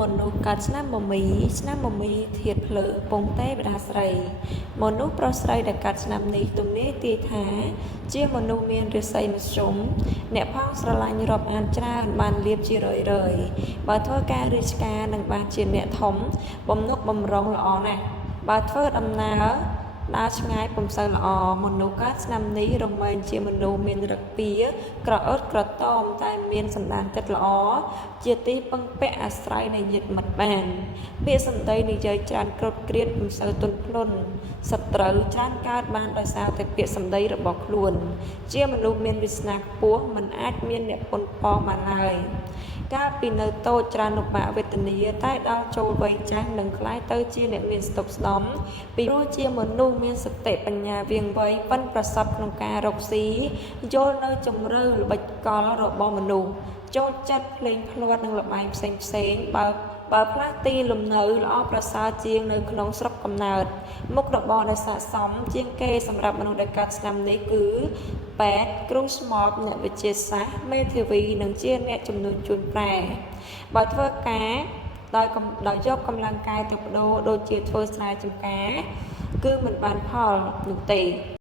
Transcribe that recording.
មនុស្សកើតឆ្នាំមមីធាតុភ្លើងពងទេវតាស្រីមនុស្សប្រុសស្រីដែលកើតឆ្នាំនេះទំនាយទាយថាជាមនុស្សមានរាសីមធ្យមអ្នកផងស្រឡាញ់រាប់អានច្រើនបានលៀបជារឿយបើធ្វើការរាជការនឹងបានជាអ្នកធំបំណុកបំរុងល្អណាស់បើធ្វើដំណើរដើរឆ្ងាយពុំសូវល្អមនុស្សកើតឆ្នាំនេះរមែងជាមនុស្សមានឫកពាក្រអឺតក្រទមតែមានសន្តានចិត្តល្អជាទីពឹងពាក់អាស្រ័យនៃញាតិមិត្តបានពាក្យសម្ដីនិយាយច្រើនក្រោតក្រៀតពុំសូវទន់ភ្លន់សត្រូវច្រើនកើតបានដោយសារតែពាក្យសម្ដីរបស់ខ្លួនជាមនុស្សមានវាសនាខ្ពស់មិនអាចមានអ្នកប៉ុនប៉ងបានឡើយកាលពីនៅតូចច្រើនលំបាកវេទនាតែដល់ចូលវ័យចាស់នឹងក្លាយទៅជាអ្នកមានស្តុកស្ដំពីព្រោះជាមនុស្សមានសតិបញ្ញាវាងវៃប៉ិនប្រសប់ក្នុងការរកស៊ីយល់នៅជំរឿល្បិចកលរបស់មនុស្សចូលចិត្តភ្លេងភ្លាត់និងល្បែងផ្សេងបើផ្លាស់ទីលំនៅល្អប្រសើរជាងនៅក្នុងស្រុកកំណើតមុខរបរដែលស័ក្តិសមជាងគេសម្រាប់មនុស្សដែលកើតឆ្នាំនេះគឺពេទ្យគ្រូស្មូតអ្នកវិទ្យាសាស្ត្រមេធាវីនិងជាអ្នកជំនួញជួនប្រែបើធ្វើការដោយយកកម្លាំងកាយទៅបដូរដូចជាធ្វើស្រែចម្ការគឺមិនបានផលនោះទេ